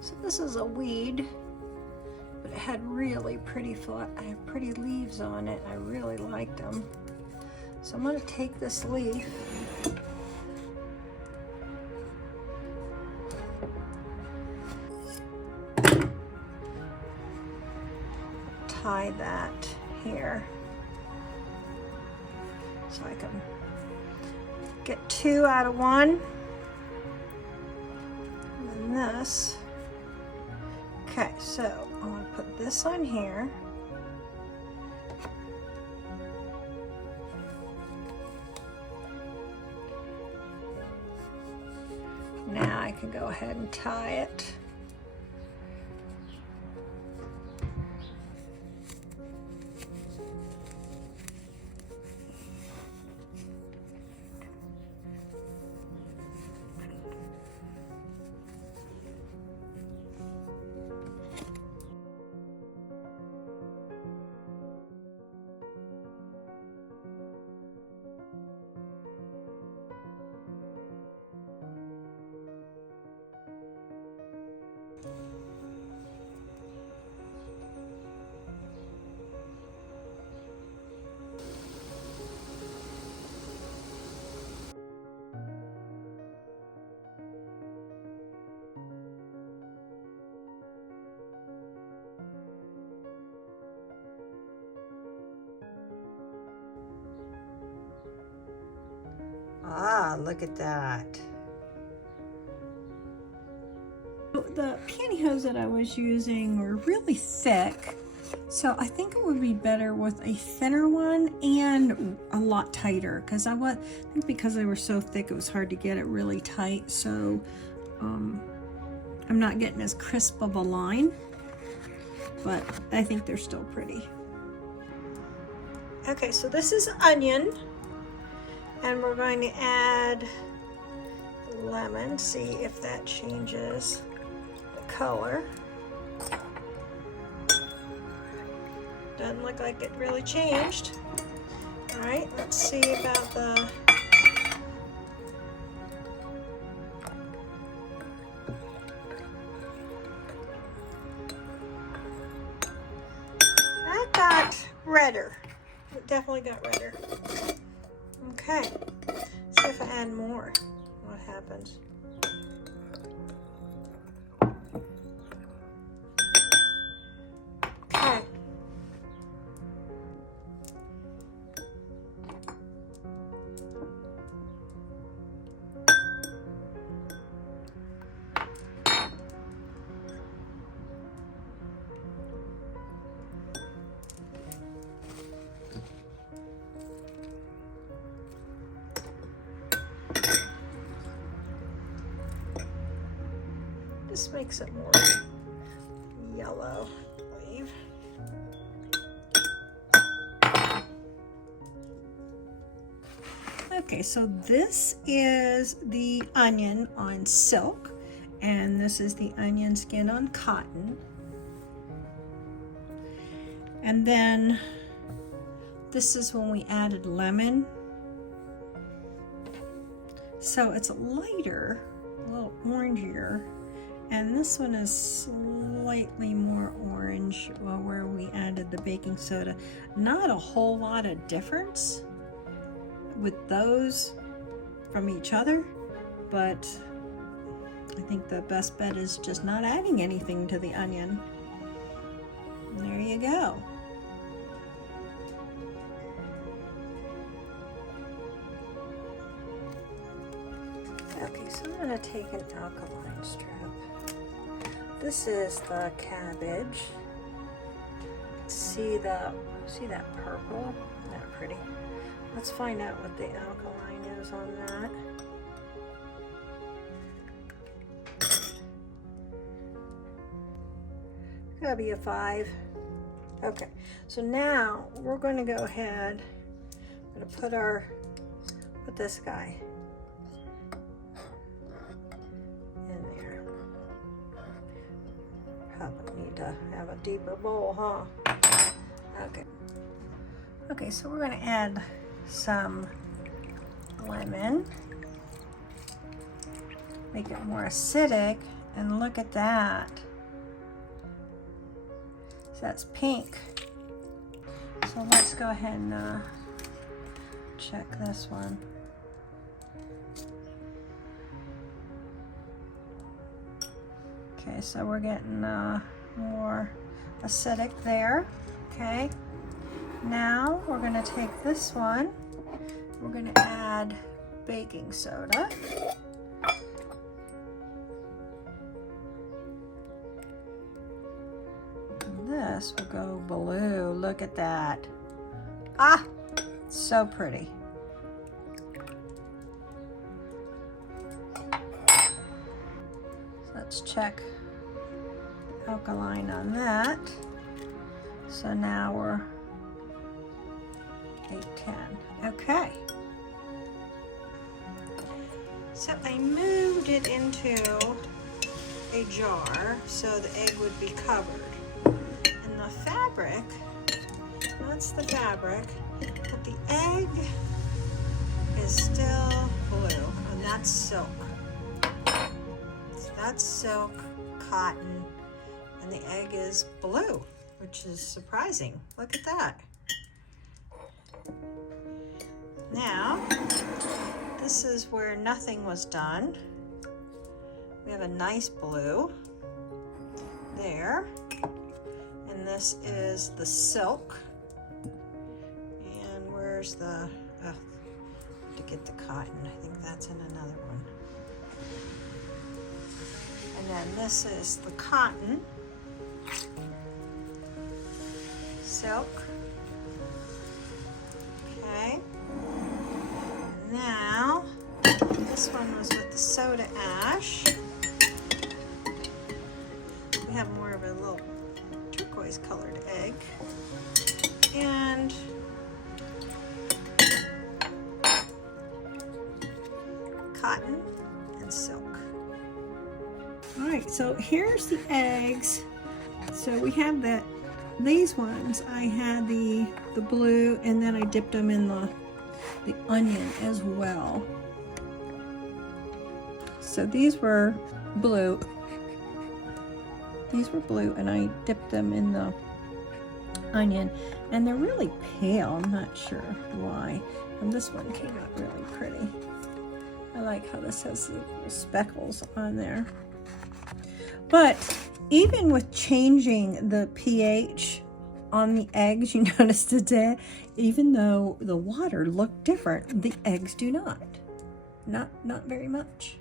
So this is a weed, but it had really pretty leaves on it. I really liked them. So I'm going to take this leaf, tie that here so I can get 2 out of 1. And then this. Okay, so I'm going to put this on here. Now I can go ahead and tie it. Ah, look at that. The pantyhose that I was using were really thick, so I think it would be better with a thinner one and a lot tighter, because I think because they were so thick it was hard to get it really tight, so I'm not getting as crisp of a line, but I think they're still pretty. Okay, so this is onion. And we're going to add lemon, see if that changes the color. Doesn't look like it really changed. All right, let's see about the... That got redder. It definitely got redder. Okay, see if I add more, what happens. Okay. This makes it more yellow, I believe. Okay, so this is the onion on silk, and this is the onion skin on cotton. And then this is when we added lemon. So it's lighter, a little orangier. And this one is slightly more orange where we added the baking soda. Not a whole lot of difference with those from each other, but I think the best bet is just not adding anything to the onion. And there you go. Okay, so I'm going to take an alkaline strip. This is the cabbage. See that purple? Isn't that pretty? Let's find out what the alkaline is on that. Gotta be a 5. Okay, so now we're going to go ahead. I'm going to put this guy in there. Probably need to have a deeper bowl, huh? Okay. Okay, so we're going to add some lemon, make it more acidic, And look at that. So that's pink. So let's go ahead and check this one. Okay, so we're getting more acidic there. Okay, now we're going to take this one. We're going to add baking soda. And this will go blue. Look at that. Ah, so pretty. So let's check the alkaline on that. So now we're 810. Okay. So I moved it into a jar so the egg would be covered. And the fabric, that's the fabric, but the egg is still blue, and that's silk. So that's silk, cotton, and the egg is blue, which is surprising. Look at that. Now, this is where nothing was done. We have a nice blue there. And this is the silk. And where's the, to get the cotton, I think that's in another one. And then this is the cotton, silk. Okay. Now, this one was with the soda ash. We have more of a little turquoise colored egg. And cotton and silk. All right, so here's the eggs. So we have these ones. I had the blue, and then I dipped them in the onion as well. So these were blue. These were blue, and I dipped them in the onion, and they're really pale. I'm not sure why. And this one came out really pretty. I like how this has the little speckles on there. But even with changing the pH on the eggs, you notice today, even though the water looked different, the eggs do not. Not very much.